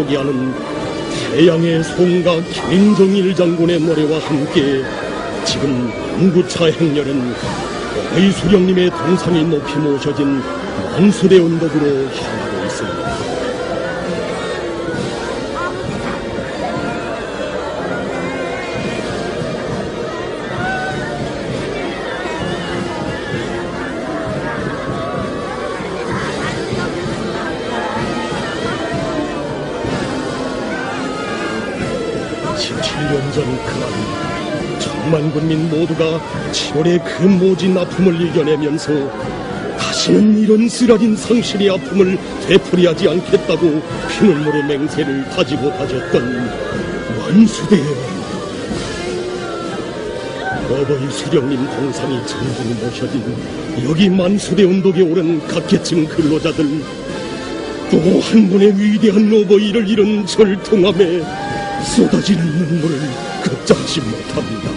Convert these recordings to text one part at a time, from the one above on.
포기하는 태양의 송가 김정일 장군의 노래와 함께 지금 남구차 행렬은 어버이 수령님의 동상이 높이 모셔진 만수대 언덕으로 향하고 있습니다. 전 그날 천만 군민 모두가 7월의 그 모진 아픔을 이겨내면서 다시는 이런 쓰라린 상실의 아픔을 되풀이하지 않겠다고 피눈물의 맹세를 다지고 다졌던 만수대의 어버이 수령님 동상이 전분이 모셔진 여기 만수대 언덕에 오른 각계층 근로자들, 또 한 번의 위대한 어버이를 잃은 절통함에 쏟아지는 눈물을 급잡지 못합니다.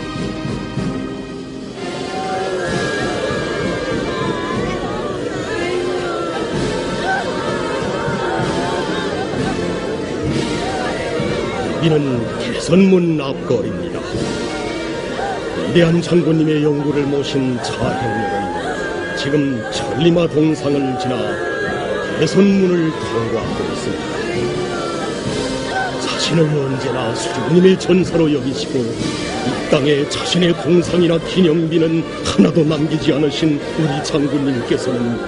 여기는 개선문 앞거리입니다. 위대한 장군님의 영구를 모신 차행렬은 지금 천리마 동상을 지나 개선문을 통과하고 있습니다. 자신을 언제나 수령님의 전사로 여기시고 이 땅에 자신의 동상이나 기념비는 하나도 남기지 않으신 우리 장군님께서는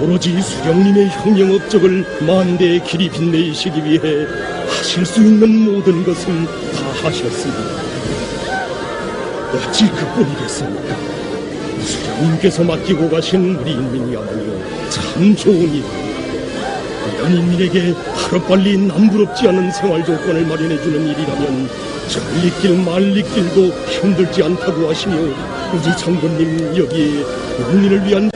오로지 수령님의 혁명 업적을 만대의 길이 빛내시기 위해 하실 수 있는 모든 것을 다 하셨습니다. 어찌 그뿐이겠습니까? 수령님께서 맡기고 가신 우리 인민이야말로 참 좋은 일입니다. 이런 인민에게 하루빨리 남부럽지 않은 생활 조건을 마련해주는 일이라면 전리길 말리길도 힘들지 않다고 하시며 우리 장군님 여기에 국민을 위한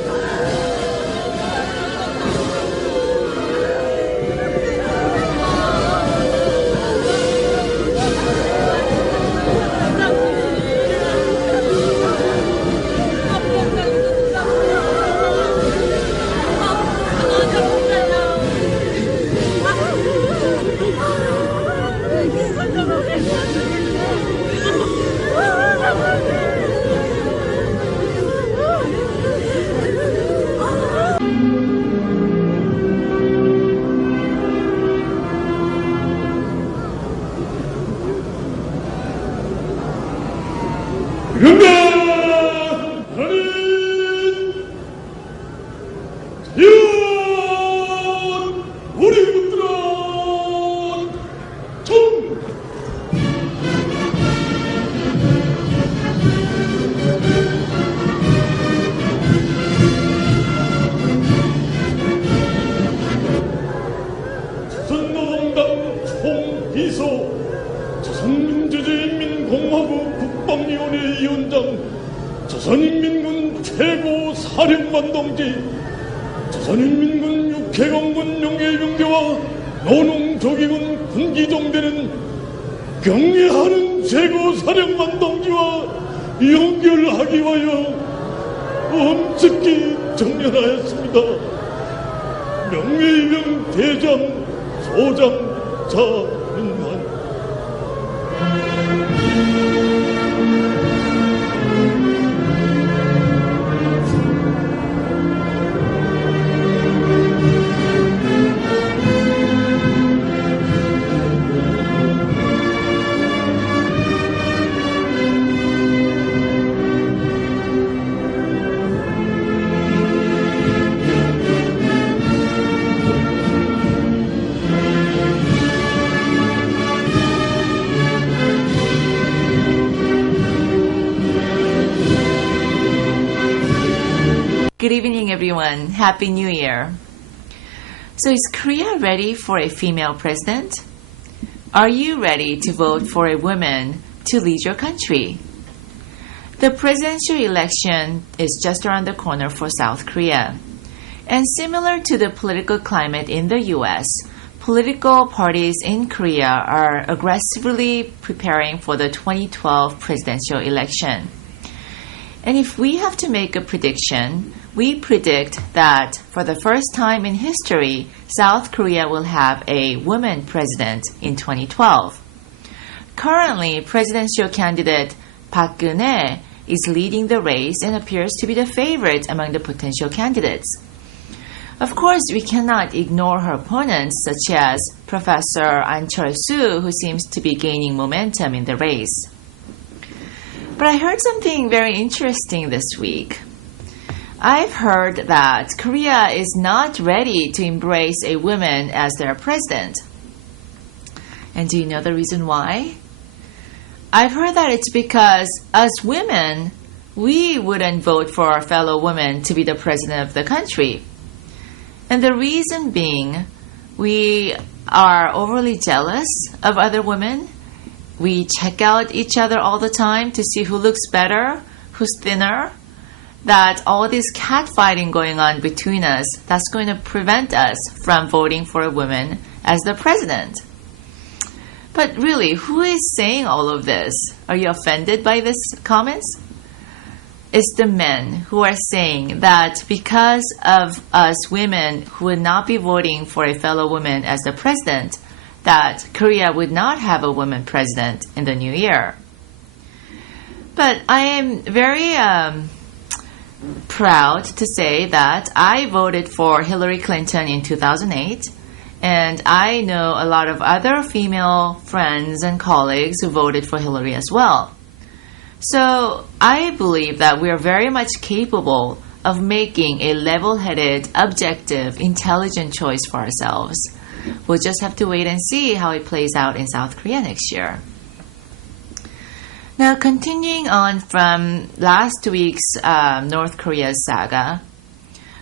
조선인민군 최고 사령관 동지, 조선인민군 육해공군 용예병대와 노농조기군 군기종대는 경례하는 최고 사령관 동지와 연결하기 위하여 엄숙히 정렬하였습니다. 명예이병 대장, 소장, 자민만. Good evening, everyone. Happy New Year. So is Korea ready for a female president? Are you ready to vote for a woman to lead your country? The presidential election is just around the corner for South Korea. And similar to the political climate in the US, political parties in Korea are aggressively preparing for the 2012 presidential election. And if we have to make a prediction, we predict that for the first time in history, South Korea will have a woman president in 2012. Currently, presidential candidate Park Geun-hye is leading the race and appears to be the favorite among the potential candidates. Of course, we cannot ignore her opponents, such as Professor An Cheol-soo, who seems to be gaining momentum in the race. But I heard something very interesting this week. I've heard that Korea is not ready to embrace a woman as their president. And do you know the reason why? I've heard that it's because as women, we wouldn't vote for our fellow women to be the president of the country. And the reason being, we are overly jealous of other women. We check out each other all the time to see who looks better, who's thinner. That all this catfighting going on between us, that's going to prevent us from voting for a woman as the president. But really, who is saying all of this? Are you offended by these comments? It's the men who are saying that because of us women who would not be voting for a fellow woman as the president, that Korea would not have a woman president in the new year. But I am very proud to say that I voted for Hillary Clinton in 2008, and I know a lot of other female friends and colleagues who voted for Hillary as well. So I believe that we are very much capable of making a level-headed, objective, intelligent choice for ourselves. We'll just have to wait and see how it plays out in South Korea next year. Now, continuing on from last week's North Korea saga,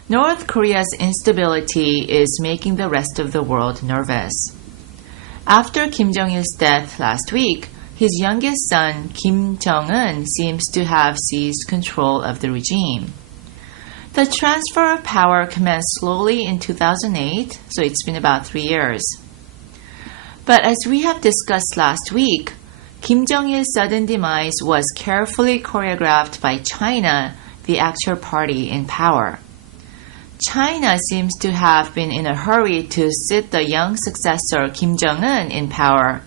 North Korea's instability is making the rest of the world nervous. After Kim Jong-il's death last week, his youngest son, Kim Jong-un, seems to have seized control of the regime. The transfer of power commenced slowly in 2008, so it's been about 3 years. But as we have discussed last week, Kim Jong-il's sudden demise was carefully choreographed by China, the actual party in power. China seems to have been in a hurry to sit the young successor Kim Jong-un in power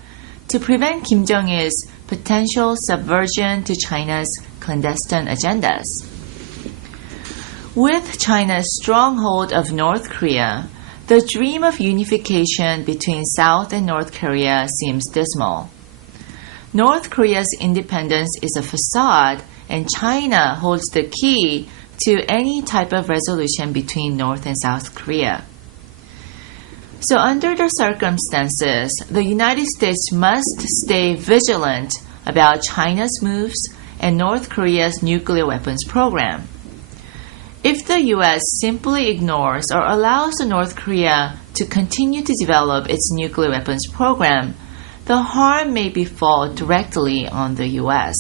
to prevent Kim Jong-il's potential subversion to China's clandestine agendas. With China's stronghold of North Korea, the dream of unification between South and North Korea seems dismal. North Korea's independence is a facade, and China holds the key to any type of resolution between North and South Korea. So under the circumstances, the United States must stay vigilant about China's moves and North Korea's nuclear weapons program. If the U.S. simply ignores or allows the North Korea to continue to develop its nuclear weapons program, the harm may befall directly on the U.S.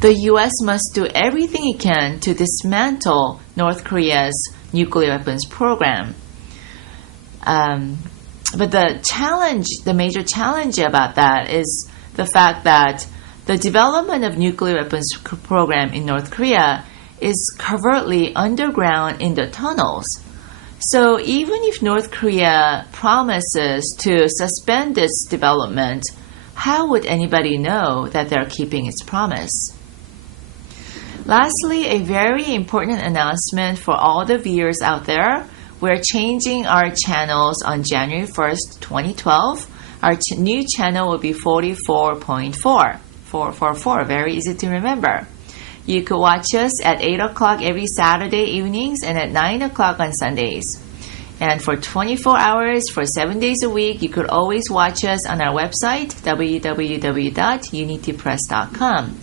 The U.S. must do everything it can to dismantle North Korea's nuclear weapons program. But the major challenge about that is the fact that the development of nuclear weapons program in North Korea is covertly underground in the tunnels. So even if North Korea promises to suspend its development, how would anybody know that they're keeping its promise? Lastly, a very important announcement for all the viewers out there. We're changing our channels on January 1st, 2012. Our new channel will be 44.4. 444, very easy to remember. You could watch us at 8 o'clock every Saturday evenings and at 9 o'clock on Sundays. And for 24 hours, for 7 days a week, you could always watch us on our website, www.unitypress.com.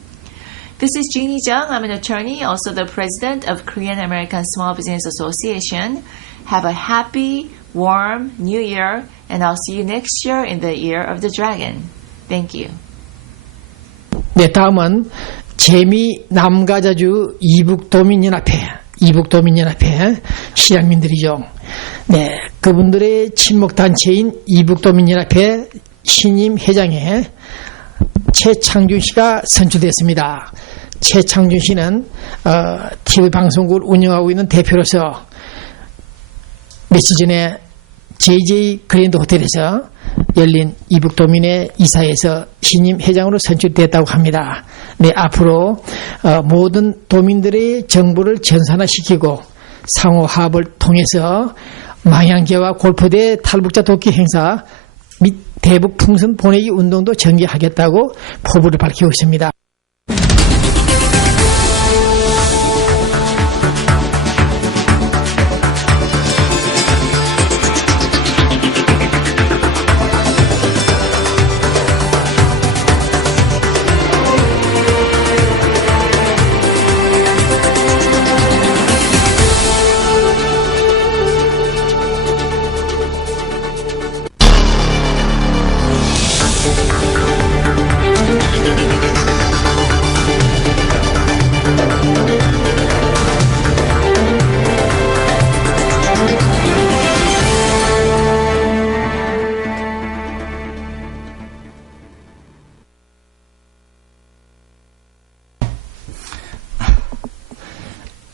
This is Jeannie Jung. I'm an attorney, also the president of Korean American Small Business Association. Have a happy, warm New Year, and I'll see you next year in the Year of the Dragon. Thank you. 네, 다음은 재미 남가자주 이북도민연합회 실향민들이죠. 네, 그분들의 친목단체인 이북도민연합회 신임 회장에 최창준 씨가 선출됐습니다. 최창준 씨는 TV 방송국을 운영하고 있는 대표로서 며칠 전에 JJ 그랜드 호텔에서 열린 이북도민회 이사회에서 신임 회장으로 선출됐다고 합니다. 네, 앞으로 모든 도민들의 정보를 전산화시키고 상호 화합을 통해서 망향제와 골프대 탈북자 돕기 행사 및 대북 풍선 보내기 운동도 전개하겠다고 포부를 밝히고 있습니다.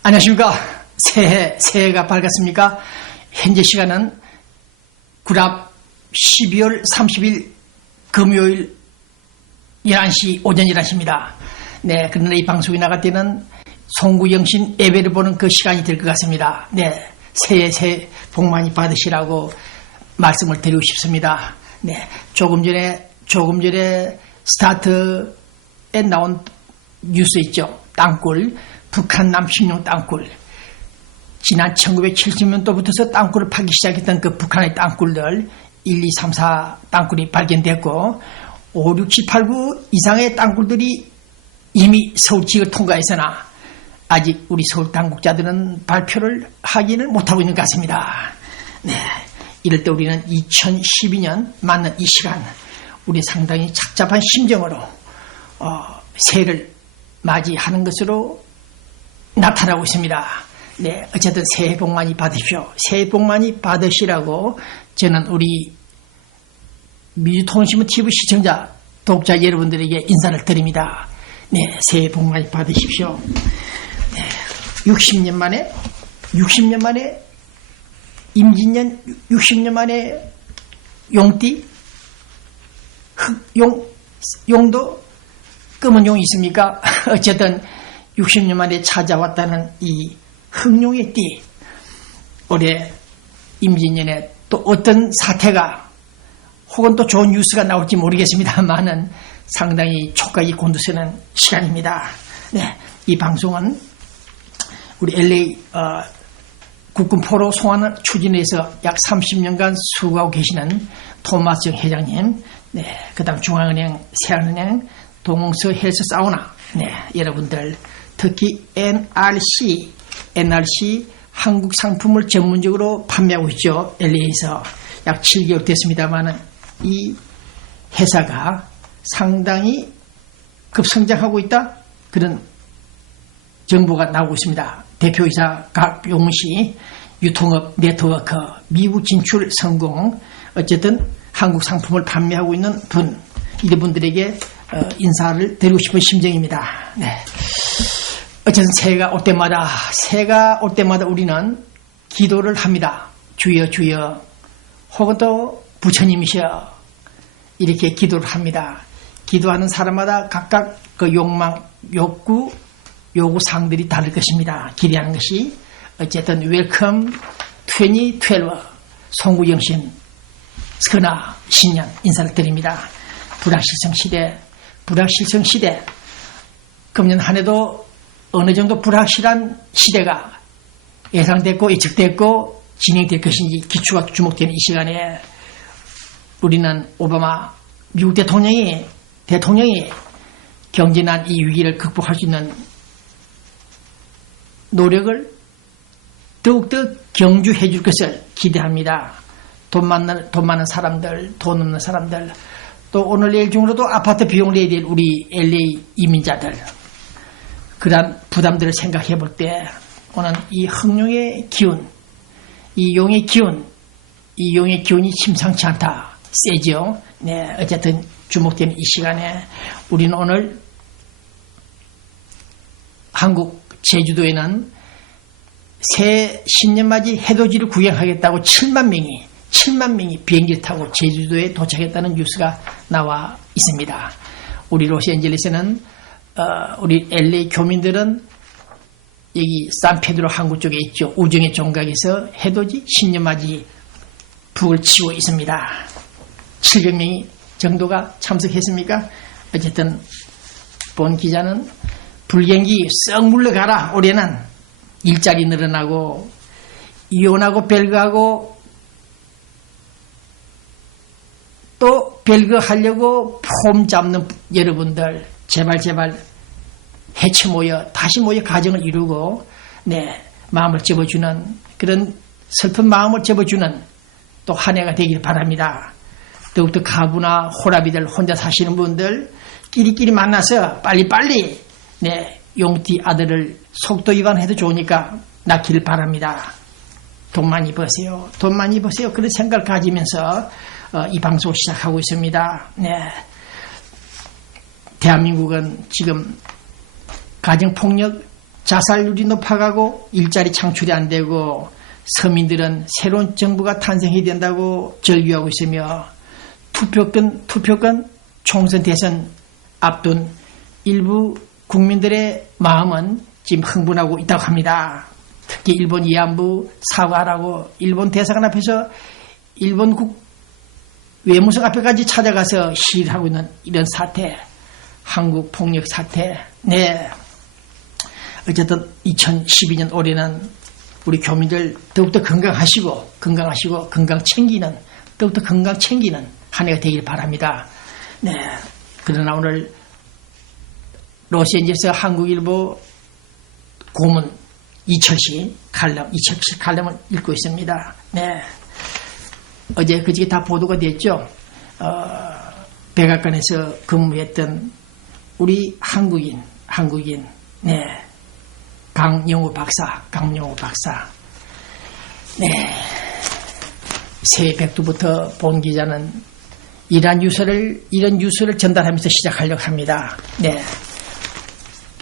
안녕하십니까. 새해가 밝았습니까? 현재 시간은 구랍 12월 30일 금요일 11시, 오전 11시입니다. 네, 그러나 이 방송이 나갈 때는 송구영신 예배를 보는 그 시간이 될 것 같습니다. 네, 새해 복 많이 받으시라고 말씀을 드리고 싶습니다. 네, 조금 전에 스타트에 나온 뉴스 있죠. 땅굴. 북한 남식용 땅굴. 지난 1970년도부터 땅굴을 파기 시작했던 그 북한의 땅굴들 1, 2, 3, 4 땅굴이 발견됐고 5, 6, 7, 8, 9 이상의 땅굴들이 이미 서울 지역을 통과했으나 아직 우리 서울 당국자들은 발표를 하기는 못하고 있는 것 같습니다. 네, 이럴 때 우리는 2012년 맞는 이 시간 우리 상당히 착잡한 심정으로 새해를 맞이하는 것으로 나타나고 있습니다. 네, 어쨌든 새해 복 많이 받으십시오. 새해 복 많이 받으시라고 저는 우리 미주통신문 TV 시청자, 독자 여러분들에게 인사를 드립니다. 네, 새해 복 많이 받으십시오. 네, 60년 만에 임진년 60년 만에 용띠, 용도 검은 용이 있습니까? 어쨌든 60년 만에 찾아왔다는 이 흑룡의 띠, 올해 임진년에 또 어떤 사태가 혹은 또 좋은 뉴스가 나올지 모르겠습니다만은 상당히 촉각이 곤두서는 시간입니다. 네, 이 방송은 우리 LA 국군 포로 송환을 추진해서 약 30년간 수고하고 계시는 토마스 회장님, 네, 그 다음 중앙은행, 세안은행, 동서 헬스 사우나, 네, 여러분들 특히 NRC 한국 상품을 전문적으로 판매하고 있죠. LA에서 약 7개월 됐습니다만 이 회사가 상당히 급성장하고 있다. 그런 정보가 나오고 있습니다. 대표이사 박용문 씨, 유통업 네트워크, 미국 진출 성공, 어쨌든 한국 상품을 판매하고 있는 분, 이분들에게 인사를 드리고 싶은 심정입니다. 네. 어쨌든 새해가 올 때마다 우리는 기도를 합니다. 주여 주여, 혹은 또 부처님이시여, 이렇게 기도를 합니다. 기도하는 사람마다 각각 그 욕망, 욕구, 요구사항들이 다를 것입니다. 기대하는 것이. 어쨌든 웰컴 2012 송구영신 스커나 신년 인사를 드립니다. 불확실성 시대, 금년 한 해도 어느 정도 불확실한 시대가 예상됐고 예측됐고 진행될 것인지 기추가 주목되는 이 시간에 우리는 오바마 미국 대통령이 경제난 이 위기를 극복할 수 있는 노력을 더욱더 경주해 줄 것을 기대합니다. 돈 많은 사람들, 돈 없는 사람들, 또 오늘 내일 중으로도 아파트 비용을 내야 될 우리 LA 이민자들, 그런 부담들을 생각해 볼 때 오늘 이 흑룡의 기운, 이 용의 기운이 심상치 않다. 세죠. 네, 어쨌든 주목되는 이 시간에 우리는 오늘 한국 제주도에는 새 신년맞이 해돋이를 구경하겠다고 7만 명이 비행기를 타고 제주도에 도착했다는 뉴스가 나와 있습니다. 우리 로스앤젤레스는 우리 LA 교민들은 여기 산페드로 항구 쪽에 있죠. 우정의 종각에서 해돋이 신년맞이 북을 치고 있습니다. 700명이 정도가 참석했습니까? 어쨌든 본 기자는 불경기 썩 물러가라. 올해는 일자리 늘어나고 이혼하고 별거하고 또 별거하려고 폼 잡는 여러분들 제발 다시 모여 가정을 이루고 마음을 접어주는 그런 슬픈 마음을 접어주는 또 한 해가 되길 바랍니다. 더욱더 가부나 호라비들 혼자 사시는 분들 끼리끼리 만나서 빨리빨리 용띠 아들을 속도 위반해도 좋으니까 낳기를 바랍니다. 돈 많이 버세요. 그런 생각을 가지면서 이 방송을 시작하고 있습니다. 대한민국은 지금 가정폭력, 자살률이 높아가고 일자리 창출이 안 되고 서민들은 새로운 정부가 탄생해야 된다고 절규하고 있으며 투표권 총선 대선 앞둔 일부 국민들의 마음은 지금 흥분하고 있다고 합니다. 특히 일본 위안부 사과하라고 일본 대사관 앞에서 일본국 외무성 앞에까지 찾아가서 시위를 하고 있는 이런 사태, 한국 폭력 사태. 어쨌든 2012년 올해는 우리 교민들 더욱더 건강하시고 더욱더 건강 챙기는 한 해가 되길 바랍니다. 그러나 오늘 로스앤젤레스 한국일보 고문 이철식 칼럼을 읽고 있습니다. 어제 그저께 다 보도가 됐죠. 백악관에서 근무했던 우리 한국인 강영우 박사. 새해 백두부터 본 기자는 이런 뉴스를 전달하면서 시작하려고 합니다.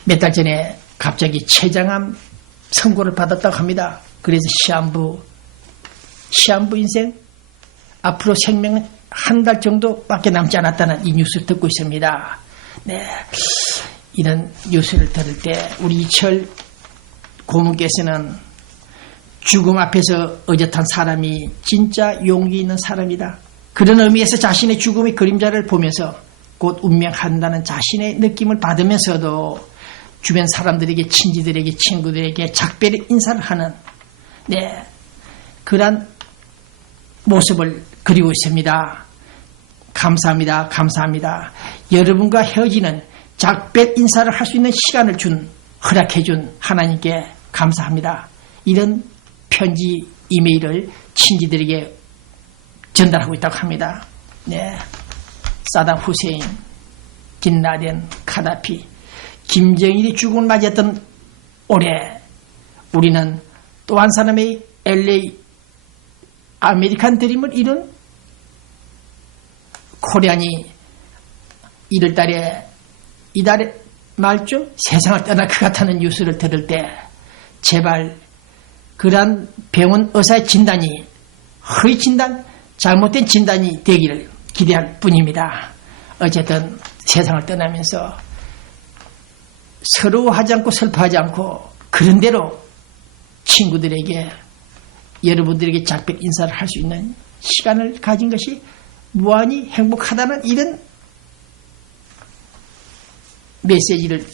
몇 달 전에 갑자기 췌장암 선고를 받았다고 합니다. 그래서 시한부 인생 앞으로 생명은 한 달 정도밖에 남지 않았다는 이 뉴스를 듣고 있습니다. 이런 뉴스를 들을 때 우리 이철 고문께서는 죽음 앞에서 어젓한 사람이 진짜 용기 있는 사람이다. 그런 의미에서 자신의 죽음의 그림자를 보면서 곧 운명한다는 자신의 느낌을 받으면서도 주변 사람들에게 친지들에게 친구들에게 작별의 인사를 하는 그러한 모습을 그리고 있습니다. 감사합니다. 여러분과 헤어지는 작별 인사를 할 수 있는 시간을 허락해준 하나님께 감사합니다. 이런 편지 이메일을 친지들에게 전달하고 있다고 합니다. 사담 후세인, 빈라덴, 카다피, 김정일이 죽음을 맞이했던 올해 우리는 또 한 사람의 LA 아메리칸 드림을 이룬 코리안이 이달의 말쯤 세상을 떠날 것 같다는 뉴스를 들을 때 제발 그러한 병원 의사의 진단이 허위 진단, 잘못된 진단이 되기를 기대할 뿐입니다. 어쨌든 세상을 떠나면서 서러워하지 않고 슬퍼하지 않고 그런대로 친구들에게 여러분들에게 작별 인사를 할 수 있는 시간을 가진 것이 무한히 행복하다는 이런 메시지를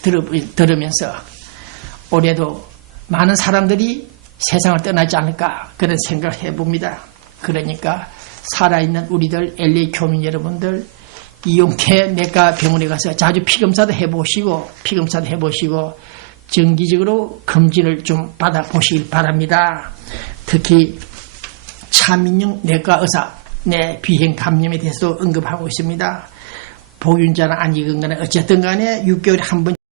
들으면서 올해도 많은 사람들이 세상을 떠나지 않을까 그런 생각을 해봅니다. 그러니까 살아있는 우리들 LA 교민 여러분들 이용태 내과 병원에 가서 자주 피검사도 해보시고 정기적으로 검진을 좀 받아보시길 바랍니다. 특히 차민영 내과 의사 비행 감염에 대해서도 언급하고 있습니다. 보균자는 아니건 간에 어쨌든 간에 6개월에 한 번